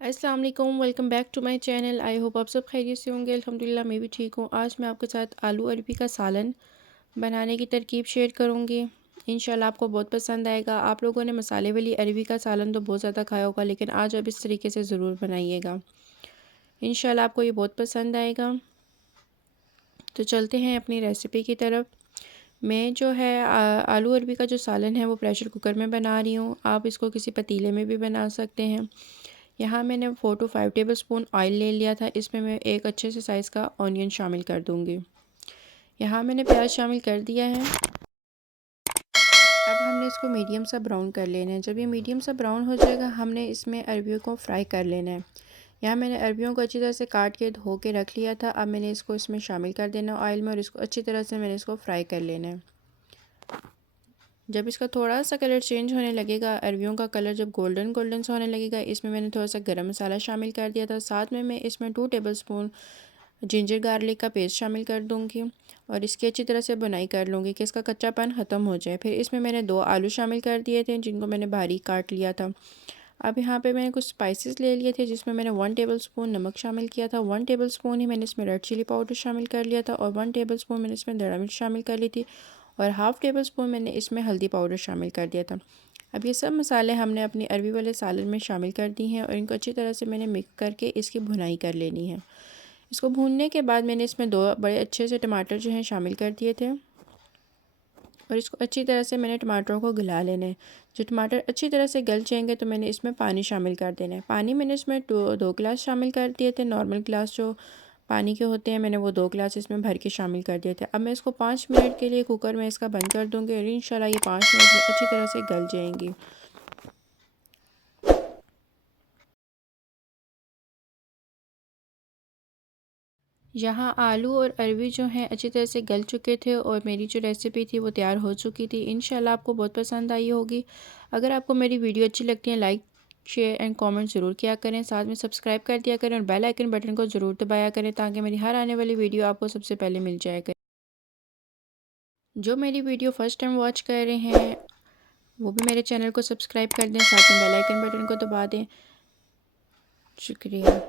अस्सलाम वालेकुम, welcome back to my channel. I hope आप सब खैरियत से होंगे। अल्हम्दुलिल्लाह मैं भी ठीक हूँ। आज मैं आपके साथ आलू अरबी का सालन बनाने की तरकीब शेयर करूँगी। इंशाल्लाह आपको बहुत पसंद आएगा। आप लोगों ने मसाले वाली अरबी का सालन तो बहुत ज़्यादा खाया होगा, लेकिन आज आप इस तरीके से ज़रूर बनाइएगा। इंशाल्लाह आपको ये बहुत पसंद आएगा। तो चलते हैं अपनी रेसिपी की तरफ। मैं जो है आलू अरबी का जो सालन है वो प्रेशर कुकर में बना रही हूँ। आप इसको किसी पतीले में भी बना सकते हैं। यहाँ मैंने 4 to 5 टेबल स्पून ऑयल ले लिया था। इसमें मैं एक अच्छे से साइज़ का ऑनियन शामिल कर दूँगी। यहाँ मैंने प्याज शामिल कर दिया है। अब हमने इसको मीडियम सा ब्राउन कर लेना है। जब ये मीडियम सा ब्राउन हो जाएगा, हमने इसमें अरबियों को फ्राई कर लेना है। यहाँ मैंने अरबियों को अच्छी तरह से काट के धो के रख लिया था। अब मैंने इसको इसमें शामिल कर देना ऑयल में और इसको अच्छी तरह से मैंने इसको फ्राई कर लेना है। जब इसका थोड़ा सा कलर चेंज होने लगेगा, अरबियों का कलर जब गोल्डन गोल्डन सा होने लगेगा, इसमें मैंने थोड़ा सा गरम मसाला शामिल कर दिया था। साथ में मैं इसमें 2 टेबल स्पून जिंजर गार्लिक का पेस्ट शामिल कर दूंगी और इसकी अच्छी तरह से बुनाई कर लूँगी कि इसका कच्चापन ख़त्म हो जाए। फिर इसमें मैंने 2 आलू शामिल कर दिए थे, जिनको मैंने बारीक काट लिया था। अब यहाँ पे मैंने कुछ स्पाइसेस ले लिए थे, जिसमें मैंने 1 टेबल स्पून नमक शामिल किया था। 1 टेबल स्पून ही मैंने इसमें रेड चिली पाउडर शामिल कर लिया था और 1 टेबल स्पून मैंने इसमें दड़ा मिर्च शामिल कर ली थी और हाफ़ टेबल स्पून मैंने इसमें हल्दी पाउडर शामिल कर दिया था। अब ये सब मसाले हमने अपनी अरबी वाले सालन में शामिल कर दी हैं और इनको अच्छी तरह से मैंने मिक्स करके इसकी भुनाई कर लेनी है। इसको भूनने के बाद मैंने इसमें 2 बड़े अच्छे से टमाटर जो हैं शामिल कर दिए थे और इसको अच्छी तरह से मैंने टमाटरों को गला लेना है। जो टमाटर अच्छी तरह से गल जाएंगे तो मैंने इसमें पानी शामिल कर देना है। पानी मैंने इसमें 2 गिलास शामिल कर दिए थे। नॉर्मल गिलास जो पानी के होते हैं, मैंने वो 2 गिलास इसमें भर के शामिल कर दिए थे। अब मैं इसको 5 मिनट के लिए कुकर में इसका बंद कर दूँगी और इंशाल्लाह ये 5 मिनट में अच्छी तरह से गल जाएंगी। यहाँ आलू और अरबी जो हैं अच्छी तरह से गल चुके थे और मेरी जो रेसिपी थी वो तैयार हो चुकी थी। इंशाल्लाह आपको बहुत पसंद आई होगी। अगर आपको मेरी वीडियो अच्छी लगती है, लाइक शेयर एंड कमेंट ज़रूर किया करें। साथ में सब्सक्राइब कर दिया करें और बेल आइकन बटन को ज़रूर दबाया करें, ताकि मेरी हर आने वाली वीडियो आपको सबसे पहले मिल जाया करे। जो मेरी वीडियो फ़र्स्ट टाइम वॉच कर रहे हैं, वो भी मेरे चैनल को सब्सक्राइब कर दें, साथ में बेल आइकन बटन को दबा दें। शुक्रिया।